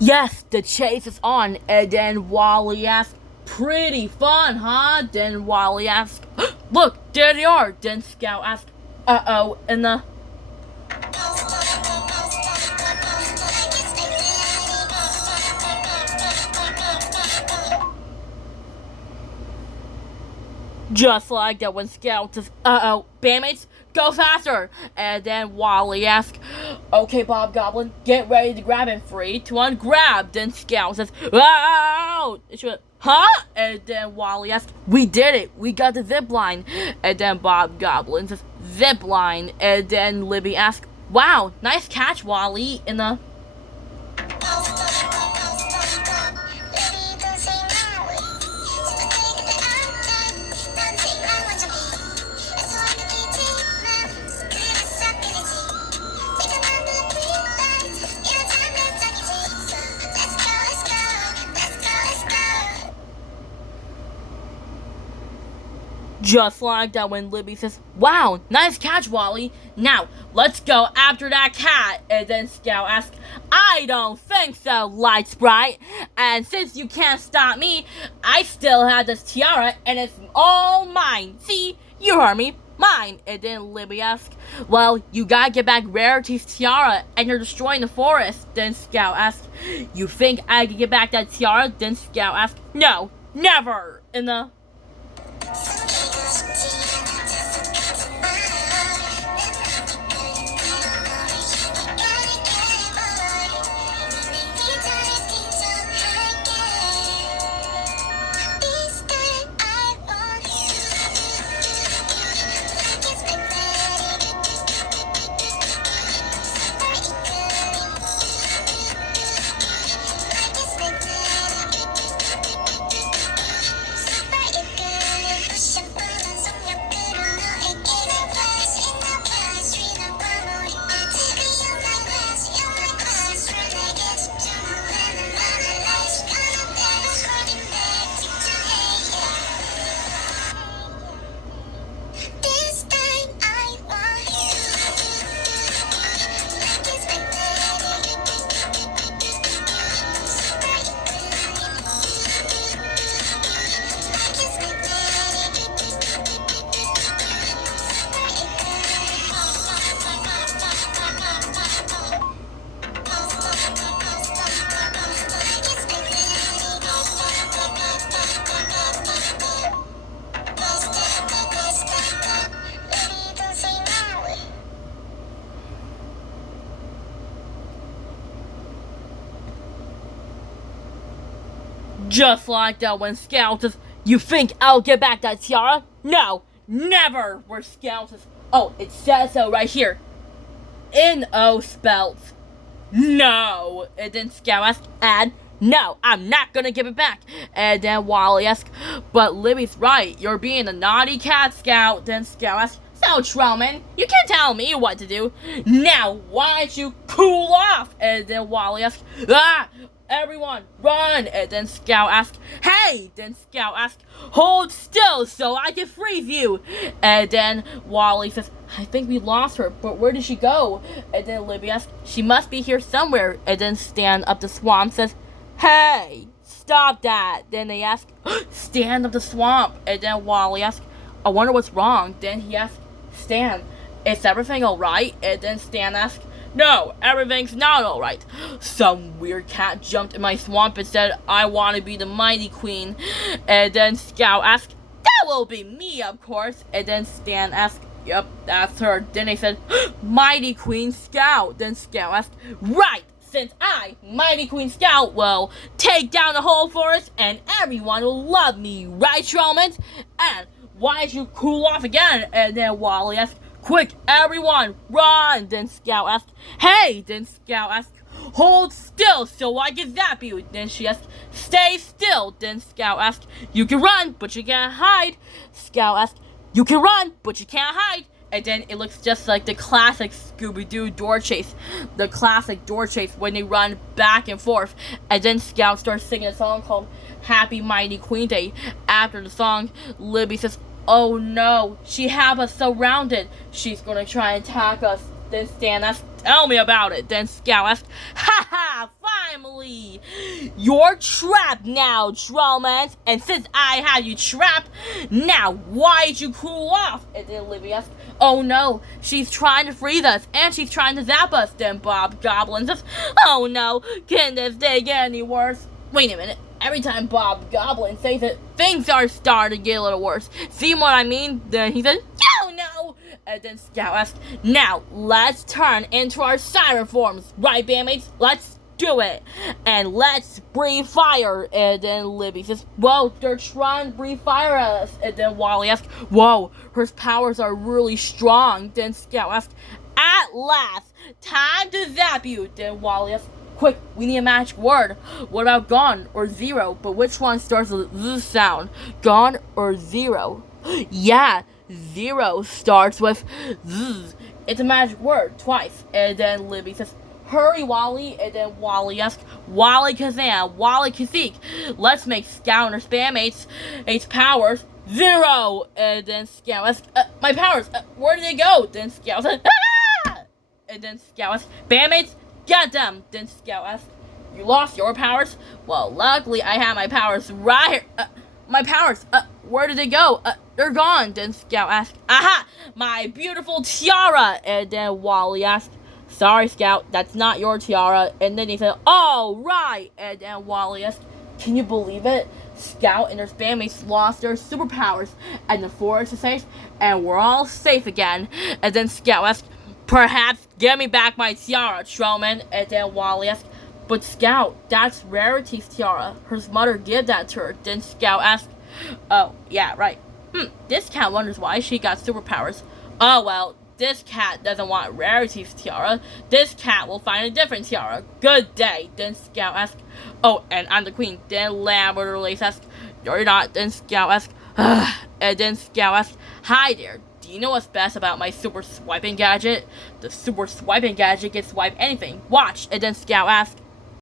Yes, the chase is on. And then Wally asks, pretty fun, huh? Then Wally asks, look, there they are. Then Scout asks, uh-oh, and the just like that when Scout says, uh-oh, bandmates, go faster! And then Wally asks, okay, Bob Goblin, get ready to grab him, free to ungrab. Then Scout says, wow! She went, huh? And then Wally asks, we did it, we got the zip line. And then Bob Goblin says, zip line. And then Libby asks, wow, nice catch, Wally. In the just like that when Libby says, wow, nice catch, Wally. Now, let's go after that cat. And then Scout asks, I don't think so, Light Sprite. And since you can't stop me, I still have this tiara and it's all mine. See, you heard me. Mine. And then Libby asks, well, you gotta get back Rarity's tiara and you're destroying the forest. Then Scout asks, you think I can get back that tiara? Then Scout asks, no, never. In the just like that when Scout says, you think I'll get back that tiara? No, never. Where Scout says, oh, it says so right here. N-O spells no. And then Scout asks, and no, I'm not gonna give it back. And then Wally asks, but Libby's right, you're being a naughty cat, Scout. Then Scout asks, so Trollman, you can't tell me what to do. Now, why don't you cool off? And then Wally asks, everyone, run! And then Scout asks, hey! Then Scout asks, hold still so I can freeze you! And then Wally says, I think we lost her, but where did she go? And then Libby asks, she must be here somewhere. And then Stand Up the Swamp says, hey! Stop that! Then they ask, Stand Up the Swamp! And then Wally asks, I wonder what's wrong. Then he asks, Stan, is everything alright? And then Stan asks, no, everything's not alright. Some weird cat jumped in my swamp and said, I want to be the Mighty Queen. And then Scout asked, that will be me, of course. And then Stan asked, yep, that's her. Then they said, Mighty Queen Scout. Then Scout asked, right, since I, Mighty Queen Scout, will take down the whole forest and everyone will love me, right, Trollman? And why don't you cool off again? And then Wally asked, quick, everyone, run! Then Scout asked, hey! Then Scout asked, hold still so I can zap you. Then she asked, stay still. Then Scout asked, you can run, but you can't hide. Scout asked, you can run, but you can't hide. And then it looks just like the classic Scooby-Doo door chase. The classic door chase when they run back and forth. And then Scout starts singing a song called Happy Mighty Queen Day. After the song, Libby says, oh no, she have us surrounded. She's gonna try and attack us. Then Stan asks, tell me about it. Then Scout asks, haha, finally! You're trapped now, Trollman. And since I had you trapped, now why'd you cool off? And then Libby asks, oh no, she's trying to freeze us, and she's trying to zap us. Then Bob Goblin says, oh no, can this day get any worse? Wait a minute. Every time Bob Goblin says it, things are starting to get a little worse. See what I mean? Then he says, oh no! And then Scout asks, now, let's turn into our siren forms. Right, bandmates? Let's do it. And let's breathe fire. And then Libby says, whoa, they're trying to breathe fire at us. And then Wally asks, whoa, her powers are really strong. Then Scout asks, at last, time to zap you. Then Wally asks, quick, we need a magic word. What about gone or zero? But which one starts with Z sound? Gone or zero? Yeah, zero starts with Z. It's a magic word, twice. And then Libby says, hurry, Wally. And then Wally asks, Wally Kazan, Wally Kasik, let's make Scout and her spammates powers zero. And then Scout asks, my powers, where did they go? Then Scout says, ah! And then Scout asks, spammates, get them. Then Scout asks, you lost your powers? Well, luckily I have my powers right here. My powers, where did they go? They're gone. Then Scout asks, aha, my beautiful tiara. And then Wally asks, sorry, Scout, that's not your tiara. And then he said, oh, right. And then Wally asks, can you believe it? Scout and her spammates lost their superpowers, and the forest is safe, and we're all safe again. And then Scout asks, perhaps give me back my tiara, Trollman. And then Wally asks, but Scout, that's Rarity's tiara. Her mother gave that to her. Then Scout asks, oh, yeah, right. This cat wonders why she got superpowers. Oh, well, this cat doesn't want Rarity's tiara. This cat will find a different tiara. Good day. Then Scout asks, oh, and I'm the queen. Then Lambert or Lace asks, no, you're not. Then Scout asks, and then Scout asks, hi there. Do you know what's best about my super swiping gadget? The super swiping gadget can swipe anything. Watch. And then Scout asks,